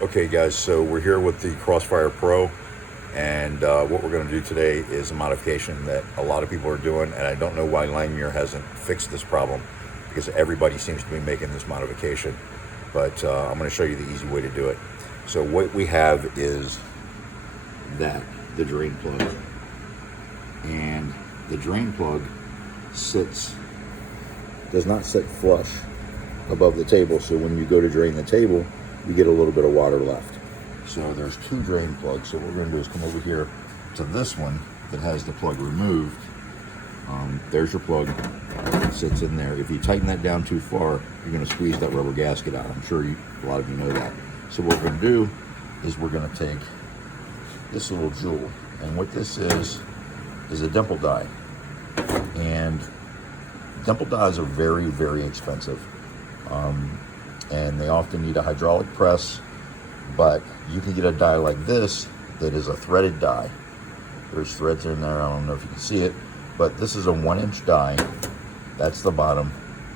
Okay guys, so we're here with the Crossfire Pro, and what we're going to do today is a modification that a lot of people are doing, and I don't know why Langmuir hasn't fixed this problem, because everybody seems to be making this modification, but I'm going to show you the easy way to do it. So what we have is the drain plug, and the drain plug does not sit flush above the table, so when you go to drain the table, you get a little bit of water left. So there's two drain plugs. So what we're going to do is come over here to this one that has the plug removed. There's your plug. It sits in there. If you tighten that down too far, you're going to squeeze that rubber gasket out. I'm sure a lot of you know that. So what we're going to do is we're going to take this little jewel, and what this is a dimple die. And dimple dies are very, very expensive. And they often need a hydraulic press, but you can get a die like this that is a threaded die. There's threads in there, I don't know if you can see it, but this is a 1-inch die. That's the bottom,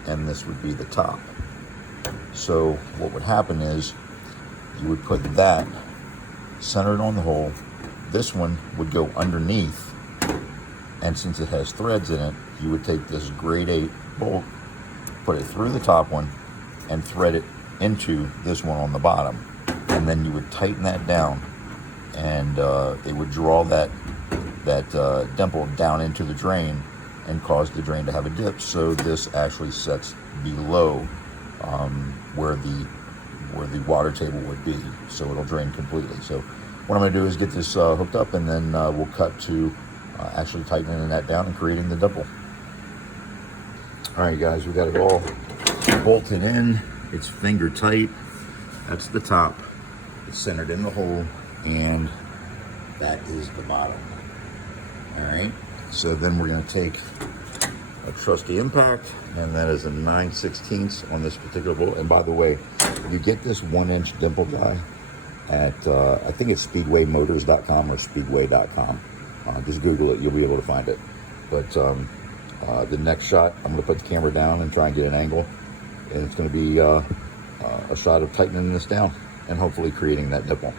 and this would be the top. So what would happen is you would put that centered on the hole. This one would go underneath, and since it has threads in it, you would take this grade 8 bolt, put it through the top one, and thread it into this one on the bottom, and then you would tighten that down, and it would draw that dimple down into the drain and cause the drain to have a dip. So this actually sets below where the water table would be, so it'll drain completely. So what I'm going to do is get this hooked up, and then we'll cut to actually tightening that down and creating the dimple. All right, guys, we got it all bolted in. It's finger tight. That's the top. It's centered in the hole, and that is the bottom. All right, so then we're going to take a trusty impact, and that is a 9/16 on this particular bolt. And by the way, you get this 1-inch dimple die at I think it's speedwaymotors.com or speedway.com. Just Google it, you'll be able to find it. But the next shot, I'm going to put the camera down and try and get an angle, and it's going to be a shot of tightening this down and hopefully creating that dimple.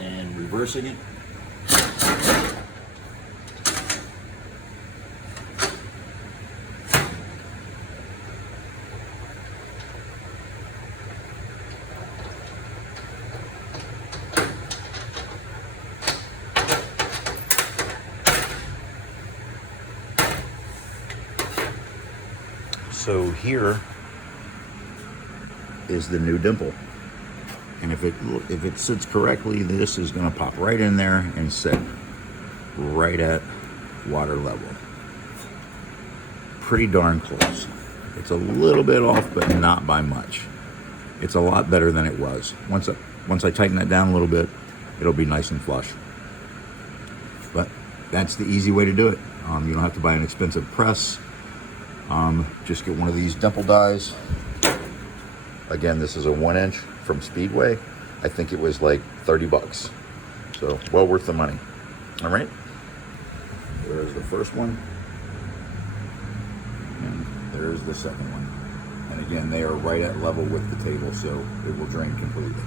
And reversing it. So here is the new dimple. And if it sits correctly, this is going to pop right in there and sit right at water level. Pretty darn close. It's a little bit off, but not by much. It's a lot better than it was. Once I tighten that down a little bit, it'll be nice and flush. But that's the easy way to do it. You don't have to buy an expensive press. Just get one of these dimple dies. Again, this is a 1-inch from Speedway. I think it was like 30 bucks. So well worth the money. All right. There's the first one. And there's the second one. And again, they are right at level with the table, so it will drain completely.